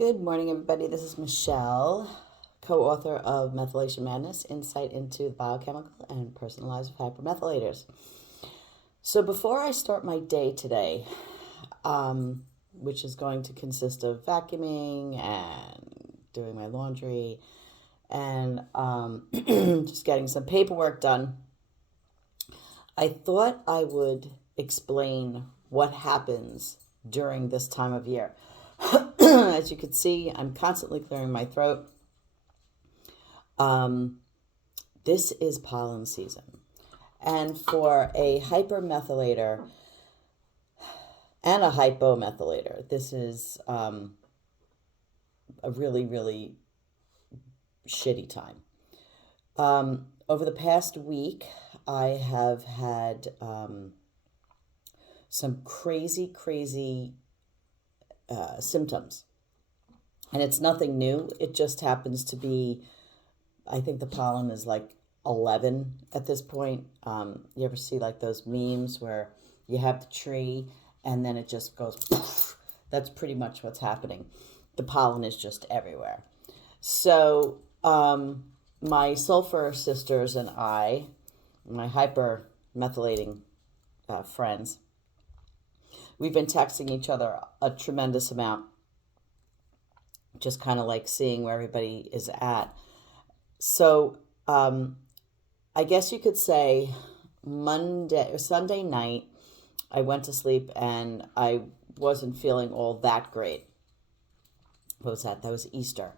Good morning, everybody. This is Michelle, co-author of Methylation Madness, Insight into the Biochemical and Personal Lives of Hypermethylators. So before I start my day today, which is going to consist of vacuuming and doing my laundry and just getting some paperwork done, I thought I would explain what happens during this time of year. As you can see, I'm constantly clearing my throat. This is pollen season. And for a hypermethylator and a hypomethylator, this is a really, really shitty time. Over the past week, I have had some crazy symptoms. And it's nothing new. It just happens to be, I think the pollen is like 11 at this point. You ever see like those memes where you have the tree and then it just goes poof? That's pretty much what's happening. The pollen is just everywhere. So my sulfur sisters and I, my hypermethylating friends, we've been texting each other a tremendous amount, just kind of like seeing where everybody is at. So I guess you could say Sunday night, I went to sleep and I wasn't feeling all that great. What was that? That was Easter.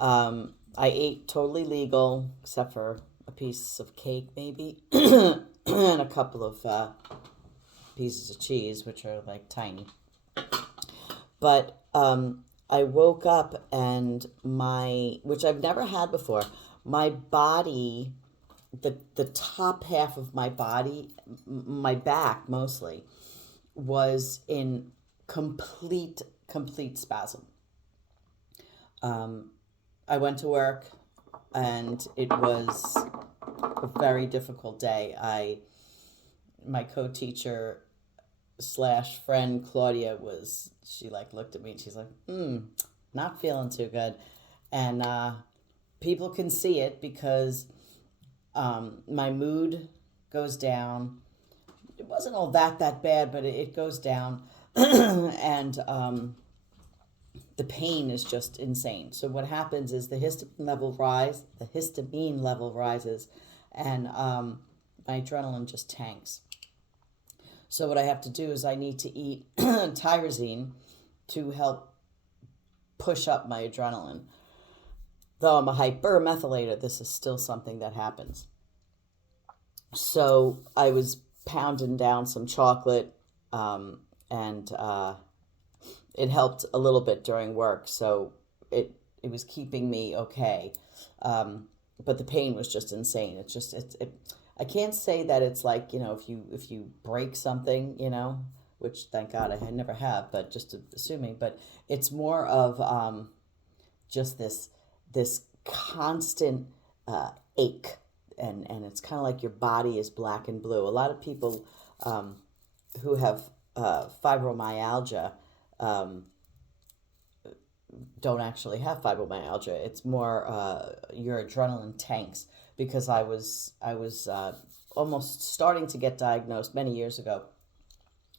I ate totally legal, except for a piece of cake maybe, and a couple of pieces of cheese, which are like tiny. But I woke up and which I've never had before, my body, the top half of my body, my back mostly, was in complete spasm. I went to work and it was a very difficult day. My co-teacher / friend Claudia she like looked at me and she's like, not feeling too good. And people can see it because my mood goes down. It wasn't all that bad, but it goes down. And the pain is just insane. So what happens is the histamine level rises, and my adrenaline just tanks. So what I have to do is I need to eat tyrosine to help push up my adrenaline. Though I'm a hypermethylator, this is still something that happens. So I was pounding down some chocolate, and it helped a little bit during work. So it was keeping me okay. But the pain was just insane. I can't say that it's like, if you break something, which thank God I never have, but just assuming, but it's more of just this constant ache, and it's kind of like your body is black and blue. A lot of people who have fibromyalgia don't actually have fibromyalgia. It's more your adrenaline tanks, because I was almost starting to get diagnosed many years ago,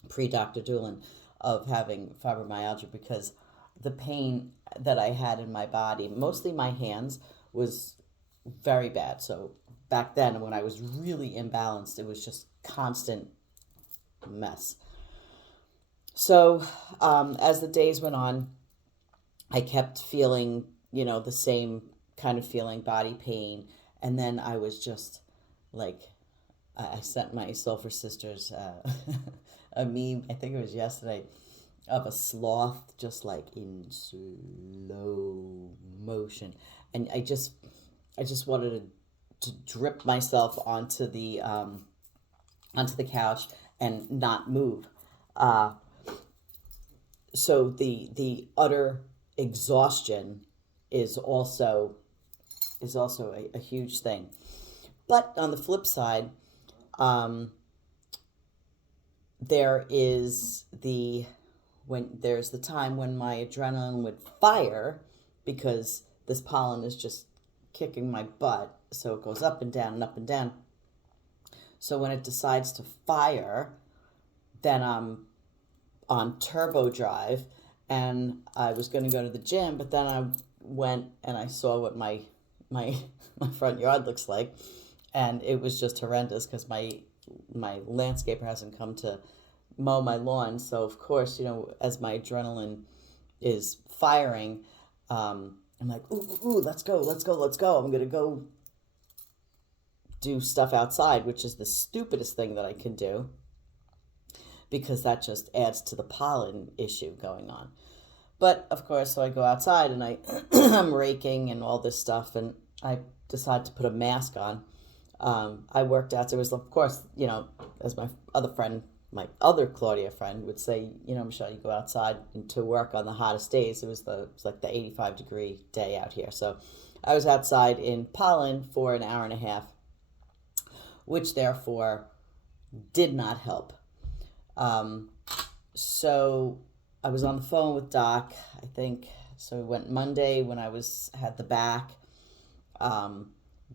pre-Dr. Doolin, of having fibromyalgia, because the pain that I had in my body, mostly my hands, was very bad. So back then, when I was really imbalanced, it was just constant mess. So as the days went on, I kept feeling, the same kind of feeling, body pain. And then I was just like, I sent my sulfur sisters a meme, I think it was yesterday, of a sloth just like in slow motion. And I just wanted to drip myself onto the couch and not move. So the utter exhaustion is also a huge thing. But on the flip side, there is when there's the time when my adrenaline would fire because this pollen is just kicking my butt. So it goes up and down and up and down. So when it decides to fire, then I'm on turbo drive, and I was going to go to the gym, but then I went and I saw what my my front yard looks like, and it was just horrendous because my landscaper hasn't come to mow my lawn. So of course, as my adrenaline is firing, I'm like, ooh, let's go. I'm gonna go do stuff outside, which is the stupidest thing that I can do, because that just adds to the pollen issue going on. But of course, so I go outside and I'm raking and all this stuff, and I decide to put a mask on. I worked out. So it was, of course, as my other Claudia friend would say, Michelle, you go outside to work on the hottest days. It was like the 85-degree day out here. So I was outside in Pollen for an hour and a half, which therefore did not help. So I was on the phone with Doc, I think. So we went Monday when I had the back.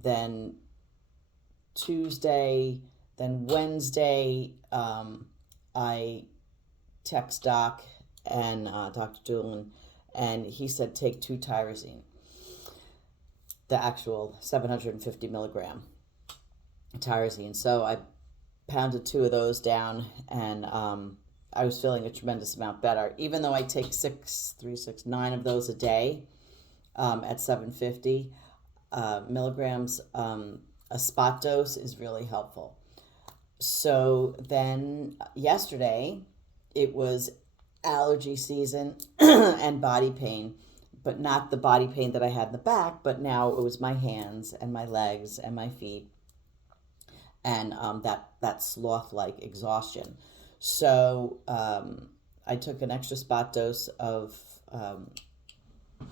Then Tuesday, then Wednesday, I text Doc and Dr. Doolin, and he said take 2 tyrosine, the actual 750 milligram tyrosine. So I pounded 2 of those down, and I was feeling a tremendous amount better, even though I take 9 of those a day at 750 milligrams. A spot dose is really helpful. So then yesterday it was allergy season and body pain, but not the body pain that I had in the back, but now it was my hands and my legs and my feet, and that sloth-like exhaustion. So I took an extra spot dose of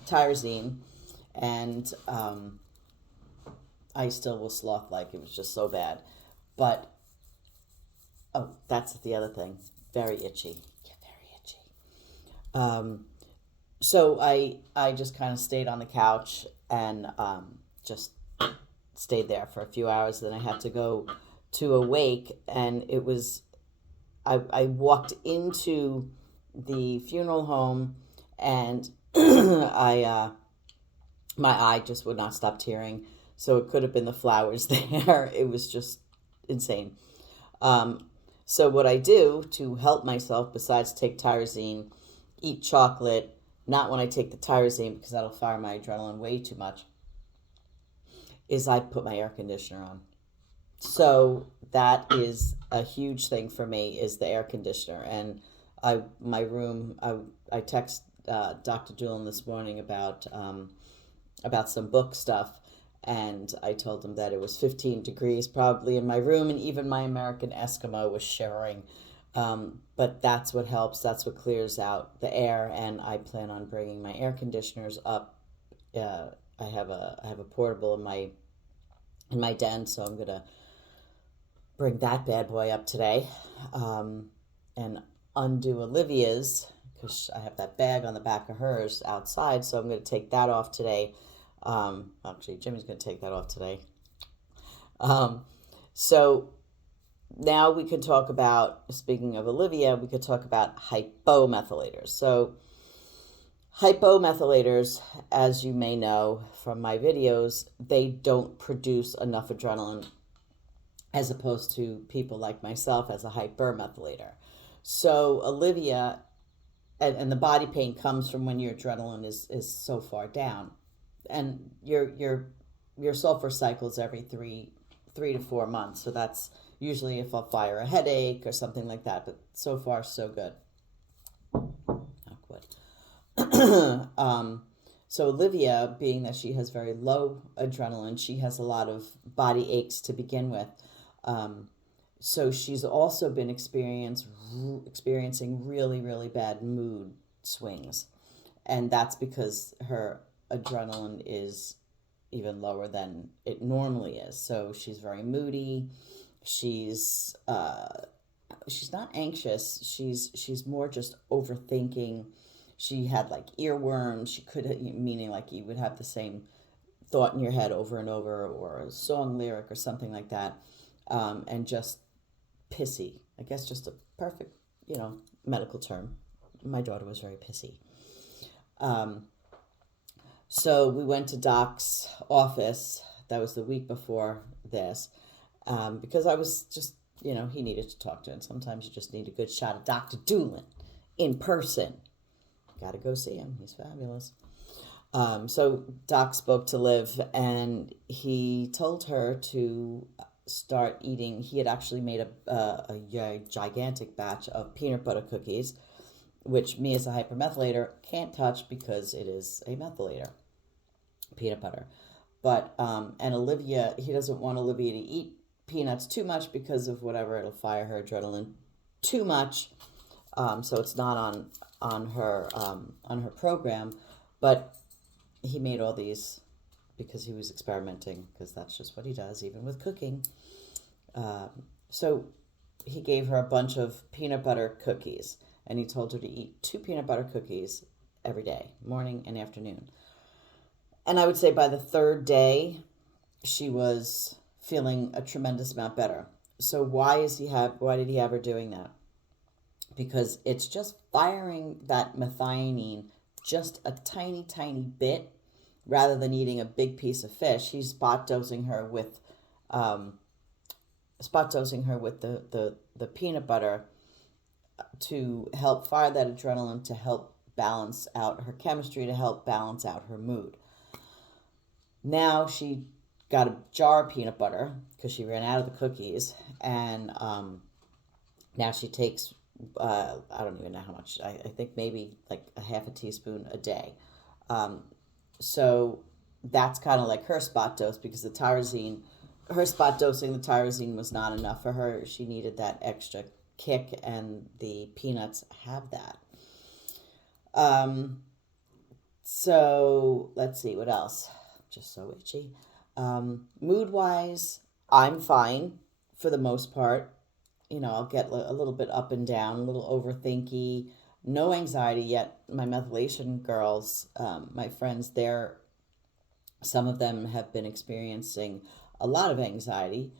tyrosine, and I still was sloth-like. It was just so bad. But, that's the other thing. Very itchy. Yeah, very itchy. So I just kind of stayed on the couch and just stayed there for a few hours. Then I had to go to a wake, and it was, I walked into the funeral home, and my eye just would not stop tearing. So it could have been the flowers there. It was just insane. So what I do to help myself, besides take tyrosine, eat chocolate, not when I take the tyrosine because that'll fire my adrenaline way too much, is I put my air conditioner on. So that is a huge thing for me, is the air conditioner. And I text Dr. Doolin this morning about some book stuff, and I told him that it was 15 degrees probably in my room, and even my American Eskimo was shivering. But that's what helps. That's what clears out the air, and I plan on bringing my air conditioners up. I have a portable in my den, so I'm gonna bring that bad boy up today, and undo Olivia's, because I have that bag on the back of hers outside, so I'm going to take that off today. Actually, Jimmy's going to take that off today. So now we could talk about, speaking of Olivia, we could talk about hypomethylators. So hypomethylators, as you may know from my videos, they don't produce enough adrenaline, as opposed to people like myself as a hypermethylator. So Olivia, and the body pain comes from when your adrenaline is so far down, and your sulfur cycles every three to 4 months. So that's usually if I'll fire a headache or something like that. But so far so good. So Olivia, being that she has very low adrenaline, she has a lot of body aches to begin with. So she's also been experiencing really, really bad mood swings. And that's because her adrenaline is even lower than it normally is. So she's very moody. She's she's not anxious. She's more just overthinking. She had like earworms. She could, meaning like you would have the same thought in your head over and over, or a song lyric or something like that, and just pissy. I guess just a perfect, medical term. My daughter was very pissy. Um, so we went to Doc's office. That was the week before this, because I was just, he needed to talk to, and sometimes you just need a good shot of Dr. Doolin in person. Got to go see him. He's fabulous. So Doc spoke to Liv, and he told her to start eating. He had actually made a gigantic batch of peanut butter cookies, which me as a hypermethylator can't touch because it is a methylator, peanut butter. But, and Olivia, he doesn't want Olivia to eat peanuts too much because of whatever, it'll fire her adrenaline too much. So it's not on her program, but he made all these because he was experimenting, because that's just what he does, even with cooking. So he gave her a bunch of peanut butter cookies, and he told her to eat 2 peanut butter cookies every day, morning and afternoon. And I would say by the 3rd day, she was feeling a tremendous amount better. So why did he have her doing that? Because it's just firing that methionine just a tiny, tiny bit, rather than eating a big piece of fish. He's spot dosing her with the peanut butter to help fire that adrenaline, to help balance out her chemistry, to help balance out her mood. Now she got a jar of peanut butter because she ran out of the cookies, and now she takes, I don't even know how much, I think maybe like a half a teaspoon a day. So that's kind of like her spot dose, because the tyrosine was not enough for her. She needed that extra kick, and the peanuts have that. So let's see, what else? Just so itchy. Mood wise, I'm fine for the most part. I'll get a little bit up and down, a little overthinky, no anxiety yet. My methylation girls, my friends, some of them have been experiencing a lot of anxiety.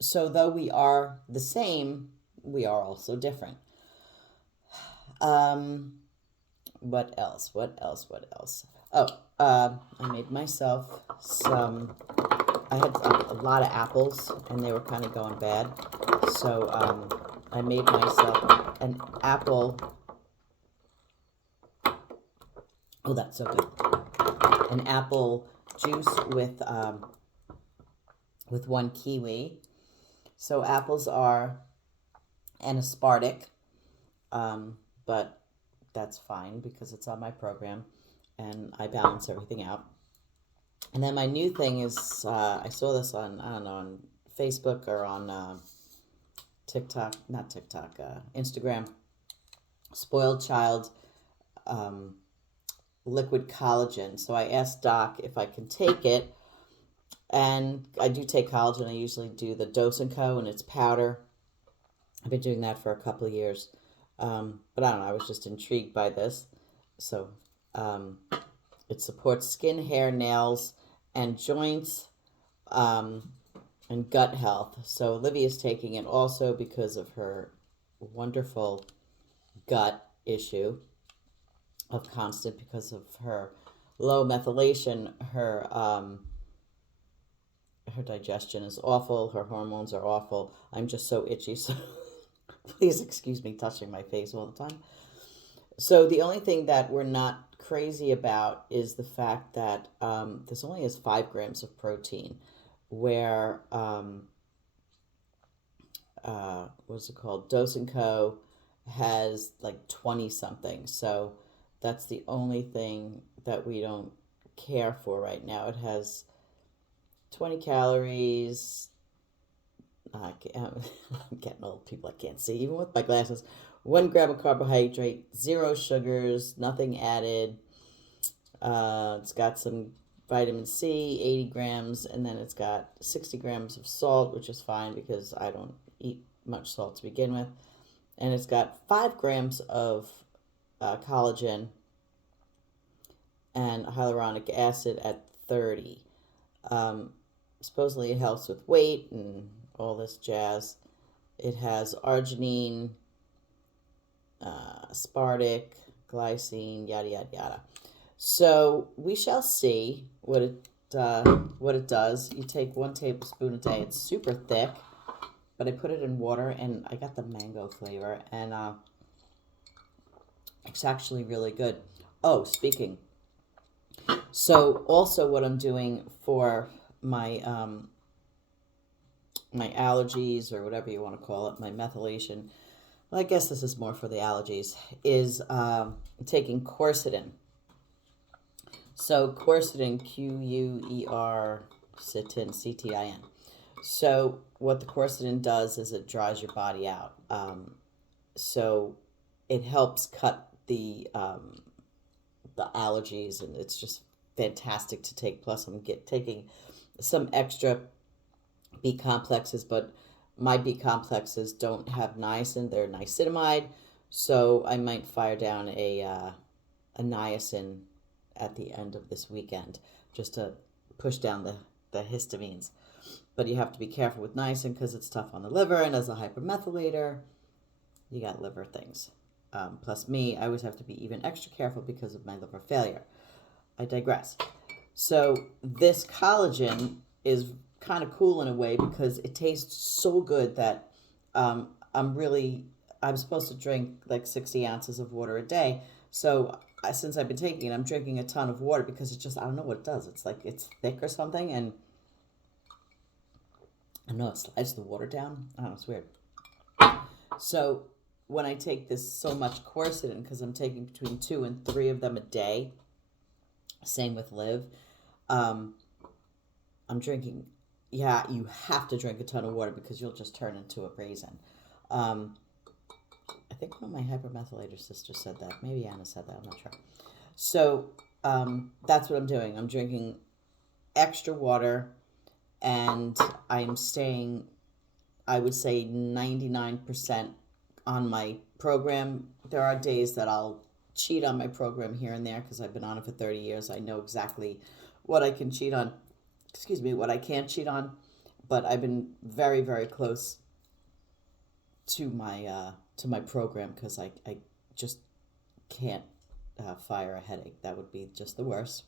So though we are the same, we are also different. What else? Oh, I made myself some, I had a lot of apples, and they were kind of going bad. So I made myself an apple. Oh, that's so good. An apple juice with 1 kiwi. So apples are an aspartic, but that's fine because it's on my program, and I balance everything out. And then my new thing is, I saw this on, I don't know, on Facebook or on Instagram. Spoiled Child liquid collagen. So I asked Doc if I can take it, and I do take collagen. I usually do the Dose & Co. and it's powder. I've been doing that for a couple of years. But I don't know, I was just intrigued by this. So it supports skin, hair, nails, and joints, and gut health. So Olivia's taking it also because of her wonderful gut issue of constant, because of her low methylation. Her digestion is awful. Her hormones are awful. I'm just so itchy, so please excuse me touching my face all the time. So the only thing that we're not crazy about is the fact that this only has 5 grams of protein, where what's it called? Dose & Co. has like 20 something. So that's the only thing that we don't care for right now. It has 20 calories. I'm getting old, people, I can't see even with my glasses. 1 gram of carbohydrate, 0 sugars, nothing added. It's got some vitamin C, 80 grams, and then it's got 60 grams of salt, which is fine because I don't eat much salt to begin with. And it's got 5 grams of collagen and hyaluronic acid at 30. Supposedly it helps with weight and all this jazz. It has arginine, aspartic, glycine, yada yada yada. So we shall see what it does. You take 1 tablespoon a day. It's super thick, but I put it in water, and I got the mango flavor, and it's actually really good. Oh, speaking. So also, what I'm doing for my my allergies, or whatever you want to call it, my methylation. Well, I guess this is more for the allergies. Is taking quercetin. So quercetin, Quercetin, CTIN. So what the quercetin does is it dries your body out. So it helps cut the allergies, and it's just fantastic to take. Plus, I'm taking some extra B complexes, but my B complexes don't have niacin; they're niacinamide. So I might fire down a niacin at the end of this weekend, just to push down the histamines. But you have to be careful with niacin because it's tough on the liver, and as a hypermethylator, you got liver things. Plus me, I always have to be even extra careful because of my liver failure. I digress. So this collagen is kind of cool in a way because it tastes so good that I'm supposed to drink like 60 ounces of water a day. So since I've been taking it, I'm drinking a ton of water because it's just, I don't know what it does. It's like it's thick or something, and I don't know, it slides the water down. I don't know, it's weird. So when I take this so much quercetin, because I'm taking between 2 and 3 of them a day, same with Liv, I'm drinking, yeah, you have to drink a ton of water because you'll just turn into a raisin. I think one of my hypermethylator sisters said that. Maybe Anna said that, I'm not sure. So that's what I'm doing. I'm drinking extra water, and I'm staying, I would say, 99% on my program. There are days that I'll cheat on my program here and there because I've been on it for 30 years. I know exactly what I can cheat on, what I can't cheat on, but I've been very, very close to my program because I just can't fire a headache. That would be just the worst.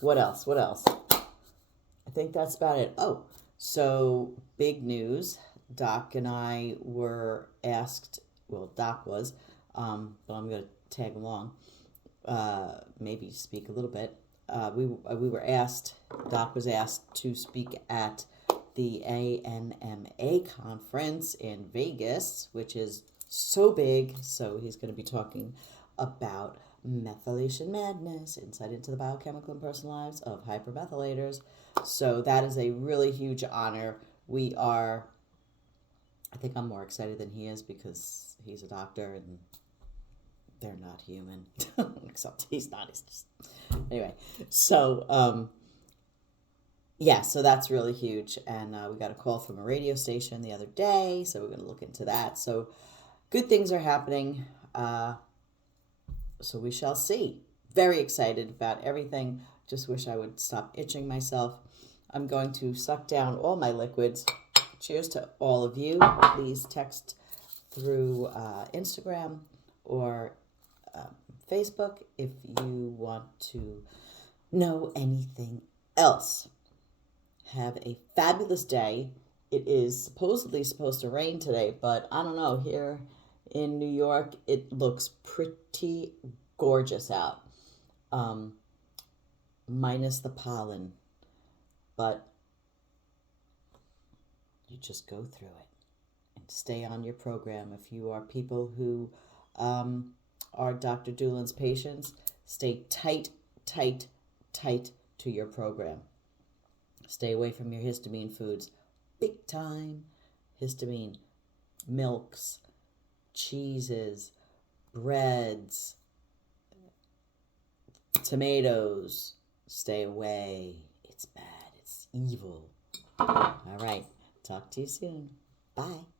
What else? I think that's about it. Oh, so big news. Doc and I were asked, well, Doc was, but I'm going to tag along, maybe speak a little bit. We were asked, Doc was asked to speak at the ANMA conference in Vegas, which is so big. So he's going to be talking about methylation madness, insight into the biochemical and personal lives of hypermethylators. So that is a really huge honor. I think I'm more excited than he is because he's a doctor and they're not human. Except he's not. He's just... Anyway, so yeah, so that's really huge. And we got a call from a radio station the other day, so we're going to look into that. So good things are happening. So we shall see. Very excited about everything. Just wish I would stop itching myself. I'm going to suck down all my liquids. Cheers to all of you. Please text through Instagram or Facebook if you want to know anything else. Have a fabulous day. It is supposedly supposed to rain today, but I don't know. Here in New York, it looks pretty gorgeous out, minus the pollen, but you just go through it and stay on your program. If you are people who are Dr. Doolin's patients, stay tight to your program. Stay away from your histamine foods. Big time histamine. Milks, cheeses, breads, Tomatoes, stay away. It's bad. It's evil. All right. Talk to you soon. Bye.